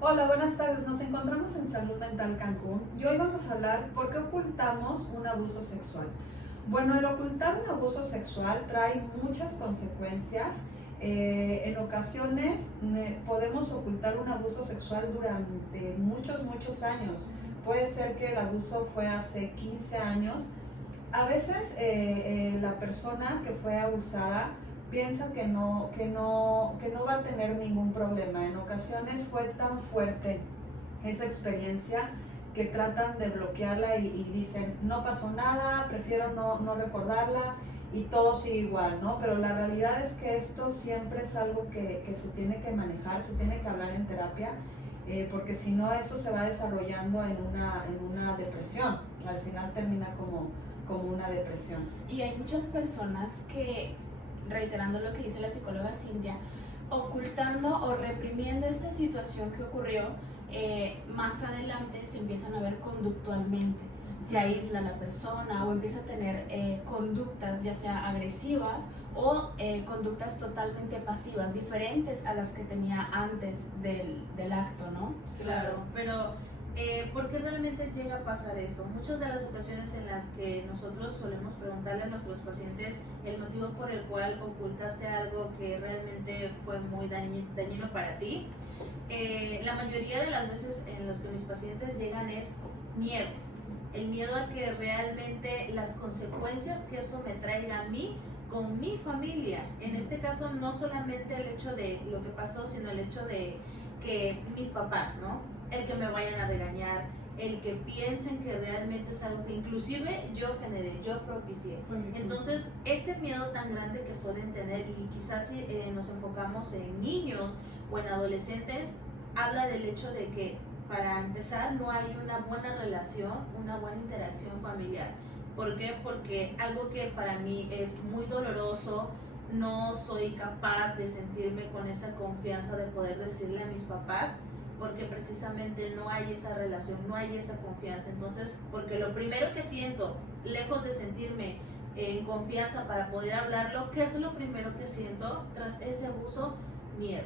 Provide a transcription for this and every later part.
Hola, buenas tardes. Nos encontramos en Salud Mental Cancún y hoy vamos a hablar por qué ocultamos un abuso sexual. Bueno, el ocultar un abuso sexual trae muchas consecuencias. En ocasiones podemos ocultar un abuso sexual durante muchos años. Puede ser que el abuso fue hace 15 años. A veces la persona que fue abusada piensa que no va a tener ningún problema. En ocasiones fue tan fuerte esa experiencia que tratan de bloquearla y dicen, no pasó nada, prefiero no recordarla y todo sigue igual, ¿no? Pero la realidad es que esto siempre es algo que se tiene que manejar, se tiene que hablar en terapia, porque si no, eso se va desarrollando en una depresión. Al final termina como una depresión. Y hay muchas personas que, reiterando lo que dice la psicóloga Cintia, ocultando o reprimiendo esta situación que ocurrió, más adelante se empiezan a ver conductualmente. Se aísla la persona o empieza a tener conductas ya sea agresivas o conductas totalmente pasivas, diferentes a las que tenía antes del acto, ¿no? Claro, pero ¿por qué realmente llega a pasar esto? Muchas de las ocasiones en las que nosotros solemos preguntarle a nuestros pacientes el motivo por el cual ocultaste algo que realmente fue muy dañino para ti, la mayoría de las veces en los que mis pacientes llegan es miedo. El miedo a que realmente las consecuencias que eso me traiga a mí con mi familia, en este caso no solamente el hecho de lo que pasó, sino el hecho de que mis papás, ¿no? El que me vayan a regañar, el que piensen que realmente es algo que inclusive yo generé, yo propicié. Entonces, ese miedo tan grande que suelen tener, y quizás si nos enfocamos en niños o en adolescentes, habla del hecho de que para empezar no hay una buena relación, una buena interacción familiar. ¿Por qué? Porque algo que para mí es muy doloroso, no soy capaz de sentirme con esa confianza de poder decirle a mis papás, porque precisamente no hay esa relación, no hay esa confianza. Entonces, porque lo primero que siento, lejos de sentirme en confianza para poder hablarlo, ¿qué es lo primero que siento tras ese abuso? Miedo.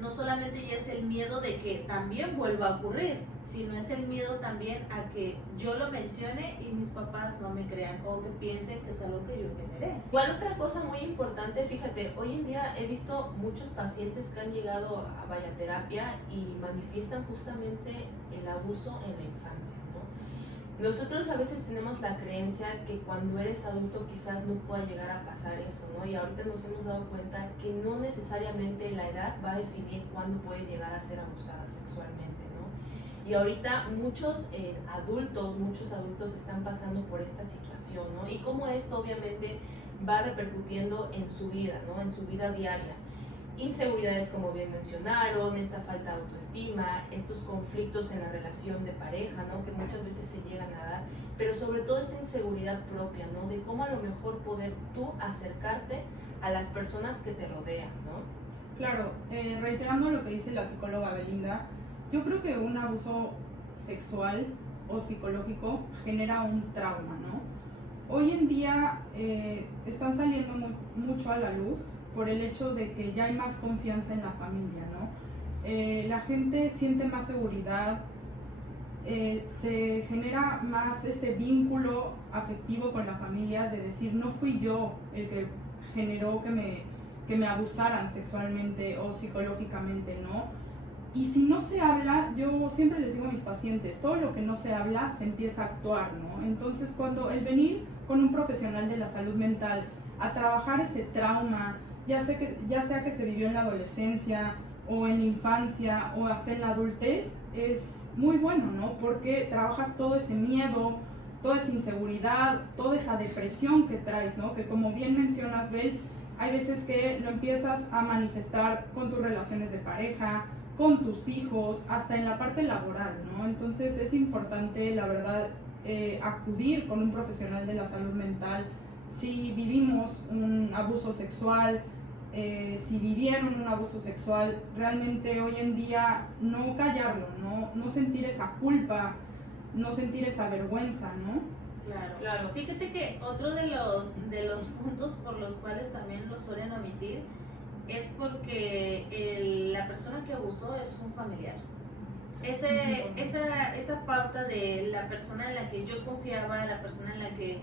No solamente ya es el miedo de que también vuelva a ocurrir, sino es el miedo también a que yo lo mencione y mis papás no me crean o que piensen que es algo que yo generé. Igual otra cosa muy importante, fíjate, hoy en día he visto muchos pacientes que han llegado a terapia y manifiestan justamente el abuso en la infancia, ¿no? Nosotros a veces tenemos la creencia que cuando eres adulto quizás no pueda llegar a pasar eso, ¿no? Y ahorita nos hemos dado cuenta que no necesariamente la edad va a definir cuándo puedes llegar a ser abusada sexualmente, ¿no? Y ahorita muchos adultos están pasando por esta situación, ¿no? Y cómo esto obviamente va repercutiendo en su vida, ¿no? En su vida diaria. Inseguridades, como bien mencionaron, esta falta de autoestima, estos conflictos en la relación de pareja, ¿no? Que muchas veces se llegan a dar, pero sobre todo esta inseguridad propia, ¿no? De cómo a lo mejor poder tú acercarte a las personas que te rodean, ¿no? Claro, reiterando lo que dice la psicóloga Belinda, yo creo que un abuso sexual o psicológico genera un trauma, ¿no? Hoy en día están saliendo mucho a la luz por el hecho de que ya hay más confianza en la familia, ¿no? La gente siente más seguridad, se genera más este vínculo afectivo con la familia de decir, no fui yo el que generó que me abusaran sexualmente o psicológicamente, ¿no? Y si no se habla, yo siempre les digo a mis pacientes, todo lo que no se habla se empieza a actuar, ¿no? Entonces, cuando el venir con un profesional de la salud mental a trabajar ese trauma, ya sea que se vivió en la adolescencia o en la infancia o hasta en la adultez, es muy bueno, ¿no? Porque trabajas todo ese miedo, toda esa inseguridad, toda esa depresión que traes, ¿no? Que como bien mencionas, Bel, hay veces que lo empiezas a manifestar con tus relaciones de pareja, con tus hijos, hasta en la parte laboral, ¿no? Entonces es importante, la verdad, acudir con un profesional de la salud mental si vivimos un abuso sexual, si vivieron un abuso sexual, realmente hoy en día no callarlo, no sentir esa culpa, no sentir esa vergüenza, ¿no? Claro. Fíjate que otro de los puntos por los cuales también lo suelen omitir es porque la persona que abusó es un familiar. esa pauta de la persona en la que yo confiaba, la persona en la que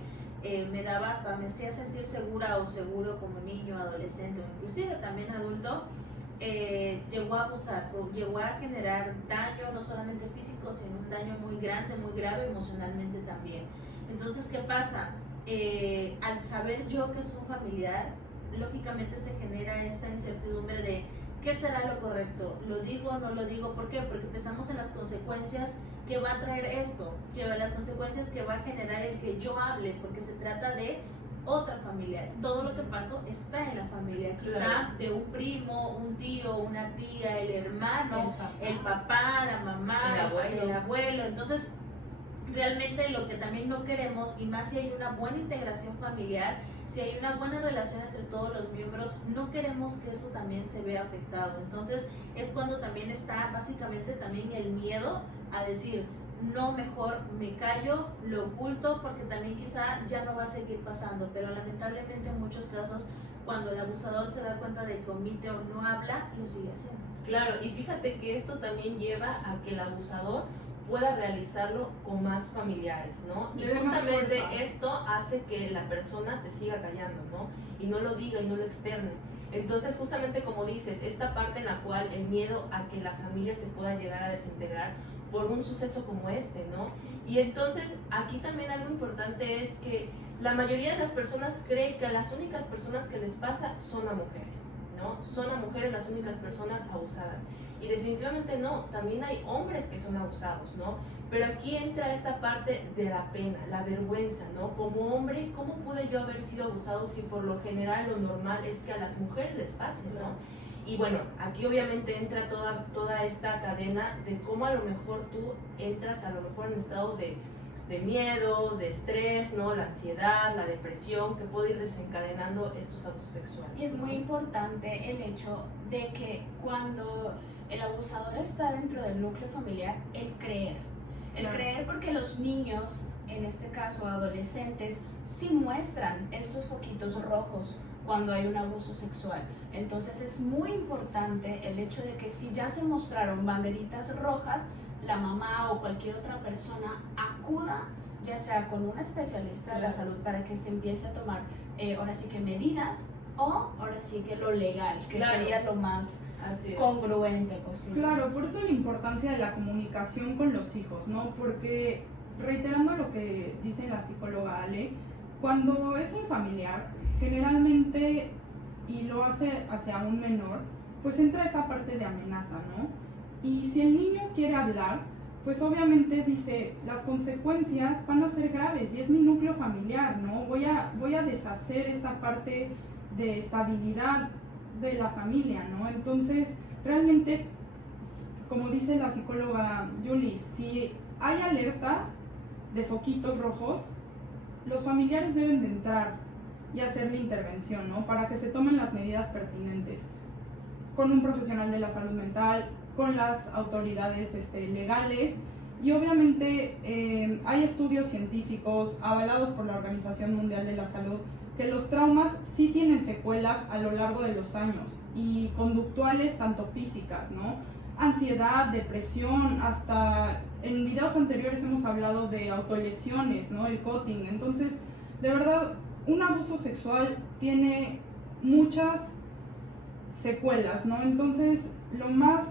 me daba, hasta me hacía sentir segura o seguro como niño, adolescente o inclusive también adulto, llegó a abusar, llegó a generar daño no solamente físico, sino un daño muy grande, muy grave emocionalmente también. Entonces, ¿qué pasa? Al saber yo que es un familiar, lógicamente se genera esta incertidumbre de ¿qué será lo correcto? ¿Lo digo o no lo digo? ¿Por qué? Porque pensamos en las consecuencias que va a traer esto, que las consecuencias que va a generar el que yo hable, porque se trata de otra familia. Todo lo que pasó está en la familia, quizá Claro. de un primo, un tío, una tía, el hermano, el papá, la mamá, el abuelo. Entonces, realmente lo que también no queremos, y más si hay una buena integración familiar, si hay una buena relación entre todos los miembros, no queremos que eso también se vea afectado. Entonces es cuando también está básicamente también el miedo a decir, no, mejor me callo, lo oculto, porque también quizá ya no va a seguir pasando. Pero lamentablemente en muchos casos, cuando el abusador se da cuenta de que omite o no habla, lo sigue haciendo. Claro, y fíjate que esto también lleva a que el abusador pueda realizarlo con más familiares, ¿no? Y Le dé más justamente fuerza. esto hace que la persona se siga callando, ¿no? Y no lo diga y no lo externe. Entonces, justamente como dices, esta parte en la cual el miedo a que la familia se pueda llegar a desintegrar por un suceso como este, ¿no? Y entonces, aquí también algo importante es que la mayoría de las personas creen que las únicas personas que les pasa son a mujeres, ¿no? Son a mujeres las únicas personas abusadas. Y definitivamente no, también hay hombres que son abusados, ¿no? Pero aquí entra esta parte de la pena, la vergüenza, ¿no? Como hombre, ¿cómo pude yo haber sido abusado si por lo general lo normal es que a las mujeres les pase, ¿no? Y bueno, aquí obviamente entra toda esta cadena de cómo a lo mejor tú entras a lo mejor en estado de miedo, de estrés, ¿no? La ansiedad, la depresión, que puede ir desencadenando estos abusos sexuales. Y es muy importante el hecho de que cuando el abusador está dentro del núcleo familiar, el creer. El Claro. creer porque los niños, en este caso adolescentes, sí muestran estos foquitos rojos cuando hay un abuso sexual. Entonces es muy importante el hecho de que si ya se mostraron banderitas rojas, la mamá o cualquier otra persona acuda ya sea con un especialista de la salud para que se empiece a tomar ahora sí que medidas o ahora sí que lo legal, que Claro. sería lo más Así es. congruente posible. Claro, por eso la importancia de la comunicación con los hijos, ¿no? Porque, reiterando lo que dice la psicóloga Ale, cuando es un familiar, generalmente, y lo hace hacia un menor, pues entra esta parte de amenaza, ¿no? Y si el niño quiere hablar, pues obviamente dice, las consecuencias van a ser graves y es mi núcleo familiar, ¿no? Voy a deshacer esta parte de estabilidad de la familia, ¿no? Entonces, realmente, como dice la psicóloga Julie, si hay alerta de foquitos rojos, los familiares deben de entrar y hacer la intervención, ¿no? Para que se tomen las medidas pertinentes con un profesional de la salud mental, con las autoridades legales, y obviamente hay estudios científicos avalados por la Organización Mundial de la Salud que los traumas sí tienen secuelas a lo largo de los años y conductuales tanto físicas, ¿no? Ansiedad, depresión, hasta en videos anteriores hemos hablado de autolesiones, ¿no? El cutting. Entonces, de verdad, un abuso sexual tiene muchas secuelas, ¿no? Entonces, lo más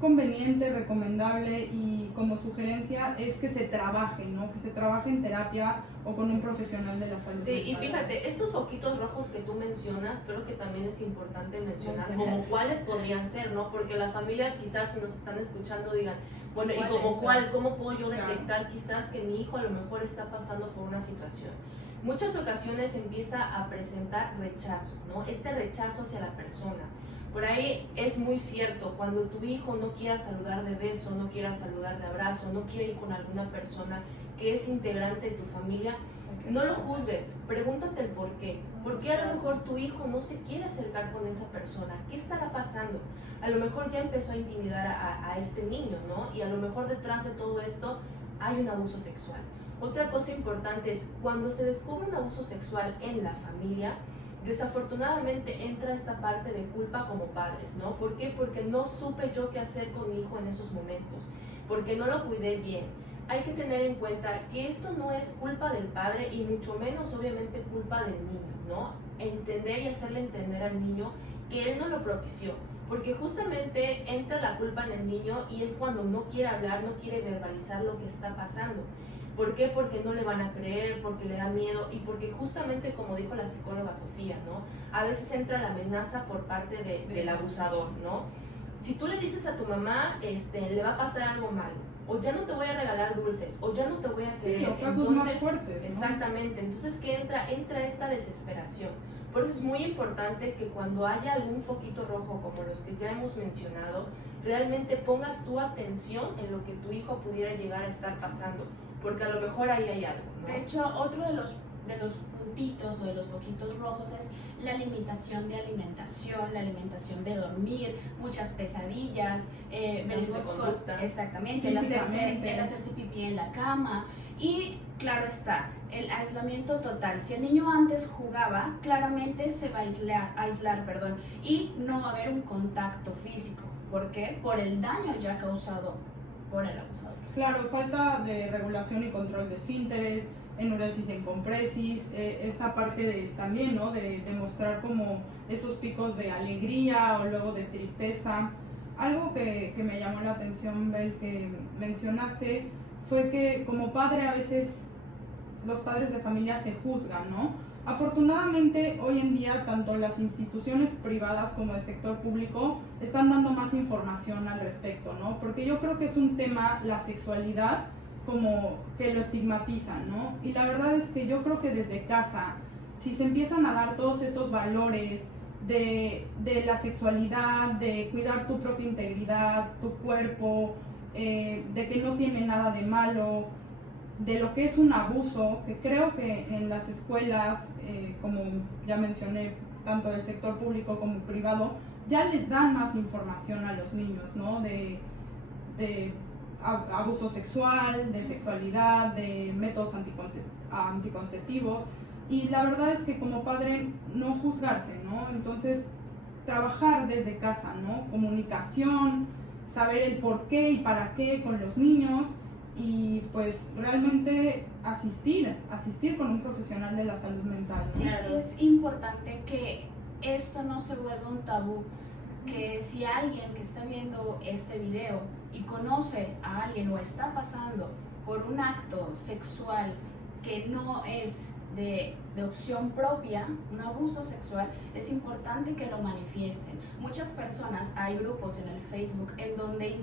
conveniente, recomendable y como sugerencia es que se trabaje, ¿no? Que se trabaje en terapia o con un profesional de la salud Sí, y mental. fíjate, estos foquitos rojos que tú mencionas, creo que también es importante mencionar como Mencionar. cuáles podrían ser, ¿no? Porque la familia quizás si nos están escuchando digan, bueno, ¿y ¿Cuáles como son? cuál? ¿Cómo puedo yo Claro. detectar quizás que mi hijo a lo mejor está pasando por una situación? Muchas ocasiones empieza a presentar rechazo, ¿no? Este rechazo hacia la persona. Por ahí es muy cierto, cuando tu hijo no quiera saludar de beso, no quiera saludar de abrazo, no quiere ir con alguna persona que es integrante de tu familia, no lo juzgues, pregúntate el por qué. ¿Por qué a lo mejor tu hijo no se quiere acercar con esa persona? ¿Qué estará pasando? A lo mejor ya empezó a intimidar a este niño, ¿no? Y a lo mejor detrás de todo esto hay un abuso sexual. Otra cosa importante es, cuando se descubre un abuso sexual en la familia, desafortunadamente entra esta parte de culpa como padres, ¿no? ¿Por qué? Porque no supe yo qué hacer con mi hijo en esos momentos. porque no lo cuidé bien. Hay que tener en cuenta que esto no es culpa del padre y mucho menos obviamente culpa del niño, ¿no? Entender y hacerle entender al niño que él no lo propició, porque justamente entra la culpa en el niño y es cuando no quiere hablar, no quiere verbalizar lo que está pasando. ¿Por qué? Porque no le van a creer, porque le da miedo y porque justamente, como dijo la psicóloga Sofía, ¿no? A veces entra la amenaza por parte del abusador, ¿no? Si tú le dices a tu mamá, le va a pasar algo malo, o ya no te voy a regalar dulces, o ya no te voy a querer. Sí, o casos más fuertes, ¿no? Exactamente, entonces que entra esta desesperación. Por eso es muy importante que cuando haya algún foquito rojo, como los que ya hemos mencionado, realmente pongas tu atención en lo que tu hijo pudiera llegar a estar pasando, porque a lo mejor ahí hay algo, ¿no? De hecho, otro de los puntitos o de los foquitos rojos es la limitación de alimentación, la alimentación de dormir, muchas pesadillas, venimos con, exactamente, el hacerse pipí en la cama y claro está, el aislamiento total. Si el niño antes jugaba, claramente se va a aislar, y no va a haber un contacto físico. ¿Por qué? Por el daño ya causado por el abusador. Claro, falta de regulación y control de esfínteres, enuresis en compresis, esta parte también, ¿no? de mostrar como esos picos de alegría o luego de tristeza. Algo que me llamó la atención, Bel, que mencionaste, fue que como padre a veces los padres de familia se juzgan, ¿no? Afortunadamente hoy en día tanto las instituciones privadas como el sector público están dando más información al respecto, ¿no? Porque yo creo que es un tema, la sexualidad, como que lo estigmatizan, ¿no? Y la verdad es que yo creo que desde casa, si se empiezan a dar todos estos valores de la sexualidad, de cuidar tu propia integridad, tu cuerpo, de que no tiene nada de malo, de lo que es un abuso, que creo que en las escuelas, como ya mencioné, tanto del sector público como privado, ya les dan más información a los niños, ¿no? De abuso sexual, de sexualidad, de métodos anticonceptivos, y la verdad es que como padre no juzgarse, ¿no? Entonces trabajar desde casa, ¿no? Comunicación, saber el por qué y para qué con los niños y pues realmente asistir con un profesional de la salud mental, ¿no? Sí, es importante que esto no se vuelva un tabú, que si alguien que está viendo este video y conoce a alguien o está pasando por un acto sexual que no es de opción propia, un abuso sexual, es importante que lo manifiesten. Muchas personas, hay grupos en el Facebook en donde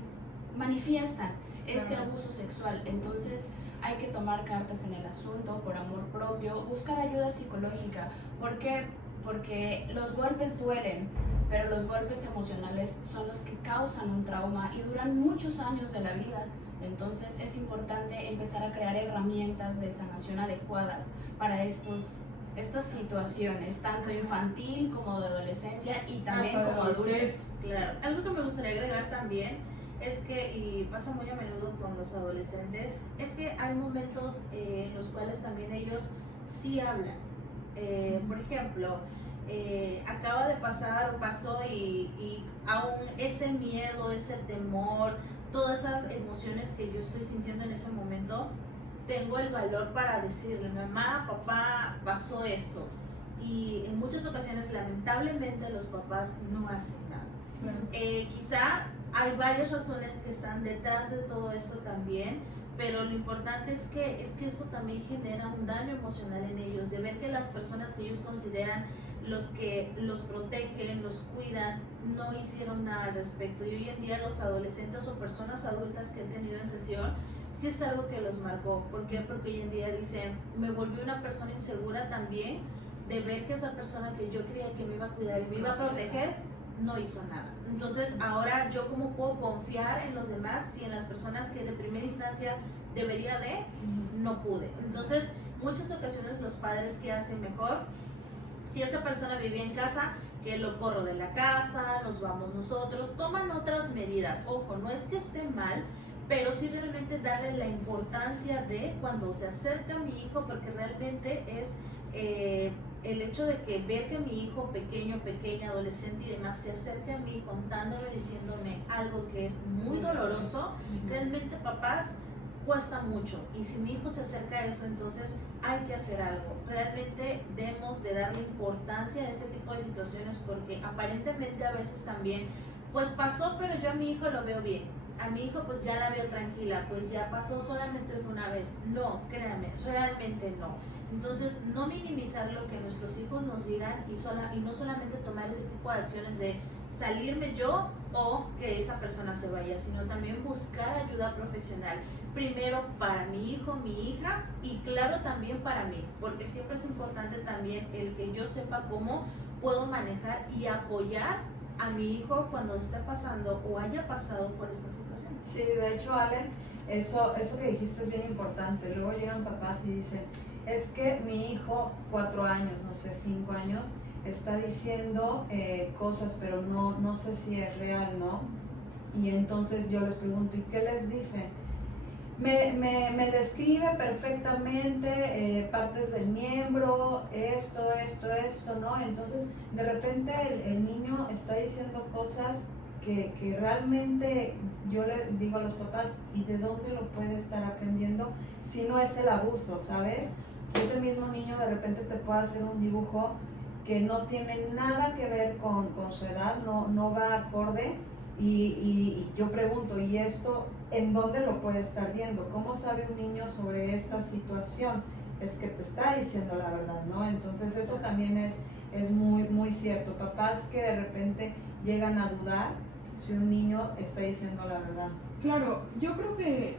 manifiestan este abuso sexual, entonces hay que tomar cartas en el asunto por amor propio, buscar ayuda psicológica. ¿Por qué? Porque los golpes duelen, pero los golpes emocionales son los que causan un trauma y duran muchos años de la vida. Entonces es importante empezar a crear herramientas de sanación adecuadas para estas situaciones, tanto infantil como de adolescencia y también hasta como adultos. Claro. Algo que me gustaría agregar también es que, y pasa muy a menudo con los adolescentes, es que hay momentos en los cuales también ellos sí hablan. Por ejemplo, acaba de pasar o pasó y aún ese miedo, ese temor, todas esas emociones que yo estoy sintiendo en ese momento, tengo el valor para decirle, mamá, papá, pasó esto. Y en muchas ocasiones, lamentablemente, los papás no hacen nada. Quizá hay varias razones que están detrás de todo esto también, pero lo importante es que esto también genera un daño emocional en ellos, de ver que las personas que ellos consideran los que los protegen, los cuidan, no hicieron nada al respecto. Y hoy en día los adolescentes o personas adultas que he tenido en sesión, sí es algo que los marcó. ¿Por qué? Porque hoy en día dicen, me volví una persona insegura también, de ver que esa persona que yo creía que me iba a cuidar y me iba a proteger, no hizo nada. Entonces ahora yo cómo puedo confiar en los demás si en las personas que de primera instancia debería de, no pude. Entonces muchas ocasiones los padres que hacen mejor, si esa persona vivía en casa, que lo corro de la casa, nos vamos nosotros, toman otras medidas. Ojo, no es que esté mal, pero sí realmente darle la importancia de cuando se acerca a mi hijo, porque realmente es el hecho de que ver que mi hijo pequeño, pequeña, adolescente y demás se acerque a mí contándome, diciéndome algo que es muy doloroso, realmente papás cuesta mucho, y si mi hijo se acerca a eso, entonces hay que hacer algo. Realmente debemos de darle importancia a este tipo de situaciones, porque aparentemente a veces también pues pasó, pero yo a mi hijo lo veo bien, a mi hijo pues ya la veo tranquila, pues ya pasó, solamente fue una vez. No, créanme, realmente no. Entonces, no minimizar lo que nuestros hijos nos digan y no solamente tomar ese tipo de acciones de salirme yo o que esa persona se vaya, sino también buscar ayuda profesional. Primero para mi hijo, mi hija, y claro también para mí, porque siempre es importante también el que yo sepa cómo puedo manejar y apoyar a mi hijo cuando esté pasando o haya pasado por esta situación. Sí, de hecho, Ale, eso que dijiste es bien importante. Luego llegan papás y dicen, es que mi hijo, 4 años, no sé, 5 años, está diciendo cosas, pero no sé si es real, ¿no? Y entonces yo les pregunto, ¿y qué les dicen? Me describe perfectamente partes del miembro, esto, ¿no? Entonces, de repente el niño está diciendo cosas que realmente yo les digo a los papás, ¿y de dónde lo puede estar aprendiendo si no es el abuso, ¿sabes? Ese mismo niño de repente te puede hacer un dibujo que no tiene nada que ver con su edad, no va acorde, y yo pregunto, ¿y esto en dónde lo puede estar viendo? ¿Cómo sabe un niño sobre esta situación? Es que te está diciendo la verdad, ¿no? Entonces eso también es muy cierto. Papás que de repente llegan a dudar si un niño está diciendo la verdad. Claro, yo creo que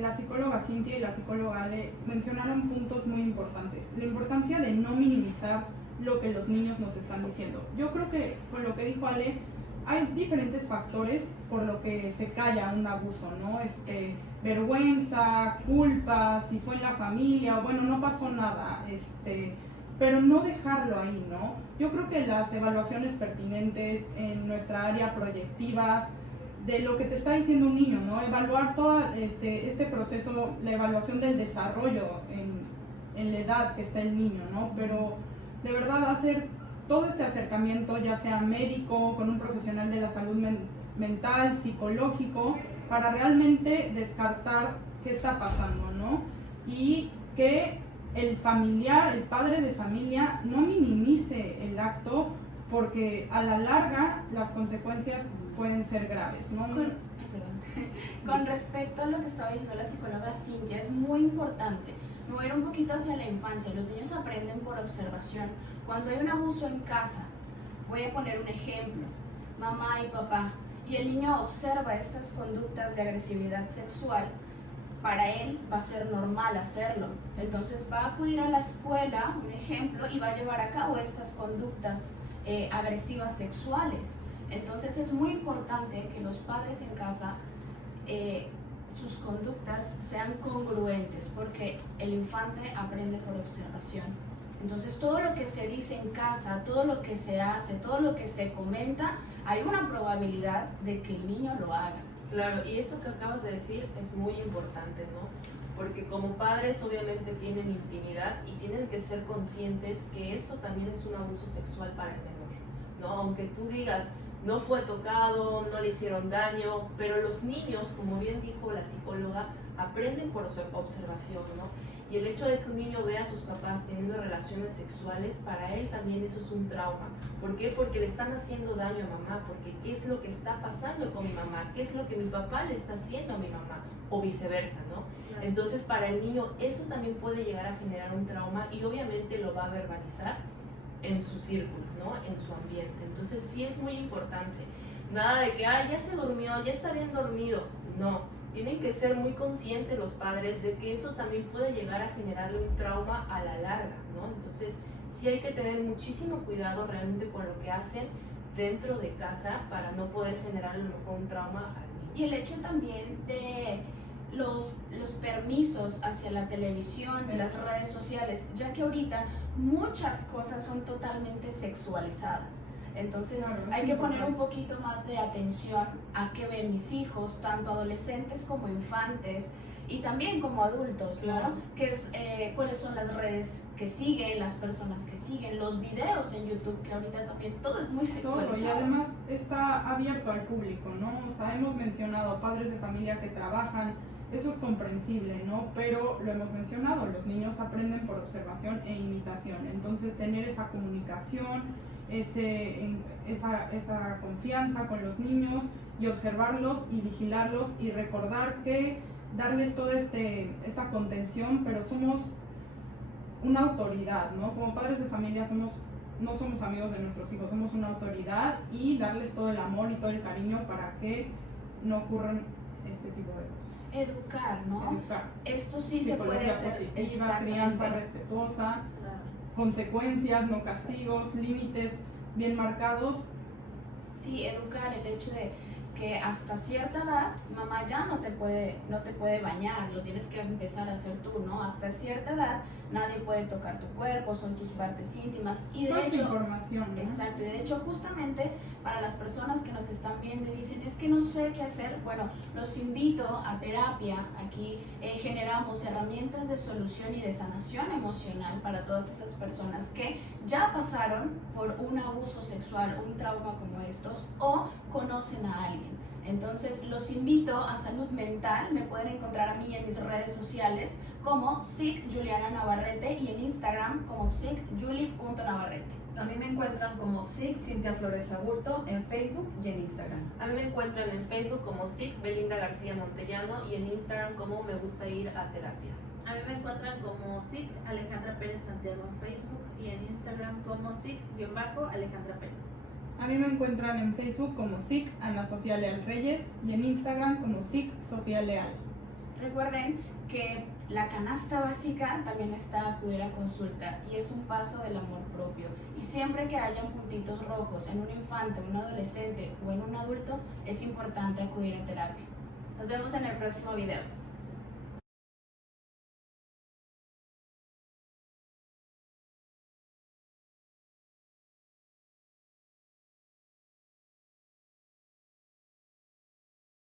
la psicóloga Cintia y la psicóloga Ale mencionaron puntos muy importantes. La importancia de no minimizar lo que los niños nos están diciendo. Yo creo que con lo que dijo Ale, hay diferentes factores por lo que se calla un abuso, ¿no? Vergüenza, culpa, si fue en la familia, o bueno, no pasó nada, pero no dejarlo ahí, ¿no? Yo creo que las evaluaciones pertinentes en nuestra área proyectivas, de lo que te está diciendo un niño, ¿no? Evaluar todo este proceso, la evaluación del desarrollo en la edad que está el niño, ¿no? Pero de verdad hacer todo este acercamiento, ya sea médico, con un profesional de la salud mental, psicológico, para realmente descartar qué está pasando, ¿no? Y que el familiar, el padre de familia, no minimice el acto, porque a la larga las consecuencias pueden ser graves, ¿no? Con respecto a lo que estaba diciendo la psicóloga Cintia, es muy importante mover un poquito hacia la infancia. Los niños aprenden por observación. Cuando hay un abuso en casa, voy a poner un ejemplo, mamá y papá, y el niño observa estas conductas de agresividad sexual, para él va a ser normal hacerlo. Entonces va a acudir a la escuela, un ejemplo, y va a llevar a cabo estas conductas agresivas sexuales. Entonces es muy importante que los padres en casa sus conductas sean congruentes, porque el infante aprende por observación. Entonces todo lo que se dice en casa, todo lo que se hace, todo lo que se comenta, hay una probabilidad de que el niño lo haga. Claro, y eso que acabas de decir es muy importante, ¿no? Porque como padres obviamente tienen intimidad y tienen que ser conscientes que eso también es un abuso sexual para el menor, ¿no? Aunque tú digas, no fue tocado, no le hicieron daño, pero los niños, como bien dijo la psicóloga, aprenden por observación, ¿no? Y el hecho de que un niño vea a sus papás teniendo relaciones sexuales, para él también eso es un trauma. ¿Por qué? Porque le están haciendo daño a mamá, porque ¿qué es lo que está pasando con mi mamá? ¿Qué es lo que mi papá le está haciendo a mi mamá? O viceversa, ¿no? Claro. Entonces para el niño eso también puede llegar a generar un trauma y obviamente lo va a verbalizar en su círculo, ¿no? En su ambiente. Entonces sí es muy importante. Nada de que, ya se durmió, ya está bien dormido. No. Tienen que ser muy conscientes los padres de que eso también puede llegar a generarle un trauma a la larga, ¿no? Entonces sí hay que tener muchísimo cuidado realmente con lo que hacen dentro de casa para no poder generar a lo mejor un trauma al niño. Y el hecho también de los permisos hacia la televisión, las redes sociales, ya que ahorita muchas cosas son totalmente sexualizadas. Entonces Claro, es hay que poner un importante. poquito más de atención a qué ven mis hijos, tanto adolescentes como infantes y también como adultos, ¿no? Claro. Que es, cuáles son las redes que siguen, las personas que siguen, los videos en YouTube, que ahorita también todo es muy sexualizado. Todo, y además está abierto al público, ¿no? O sea, hemos mencionado padres de familia que trabajan, eso es comprensible, ¿no? Pero lo hemos mencionado, los niños aprenden por observación e imitación, entonces tener esa comunicación, esa confianza con los niños y observarlos y vigilarlos y recordar que darles toda esta contención, pero somos una autoridad, ¿no? Como padres de familia no somos amigos de nuestros hijos, somos una autoridad y darles todo el amor y todo el cariño para que no ocurran este tipo de cosas. Educar, ¿no? Educar. Esto sí se puede Psicología hacer. positiva, crianza respetuosa, Claro. consecuencias, no castigos, límites bien marcados. Sí, educar el hecho de que hasta cierta edad mamá ya no te puede bañar, lo tienes que empezar a hacer tú, ¿no? Hasta cierta edad nadie puede tocar tu cuerpo, son tus partes íntimas y de Toda esta hecho, información, ¿no? exacto, y de hecho justamente para las personas que nos están viendo y dicen es que no sé qué hacer, bueno, los invito a terapia, aquí generamos herramientas de solución y de sanación emocional para todas esas personas que ya pasaron por un abuso sexual, un trauma como estos o conocen a alguien. Entonces los invito a Salud Mental, me pueden encontrar a mí en mis redes sociales como psicjuliana Navarrete y en Instagram como psicjuli.navarrete. A mí me encuentran como psic Cintia Flores Aburto en Facebook y en Instagram. A mí me encuentran en Facebook como SIC Belinda García Montellano y en Instagram como Me Gusta Ir a Terapia. A mí me encuentran como SIC Alejandra Pérez Santiago en Facebook y en Instagram como SIC-Alejandra Pérez. A mí me encuentran en Facebook como SIC Ana Sofía Leal Reyes y en Instagram como SIC Sofía Leal. Recuerden que la canasta básica también está acudir a consulta y es un paso del amor propio. Y siempre que hayan puntitos rojos en un infante, un adolescente o en un adulto, es importante acudir a terapia. Nos vemos en el próximo video.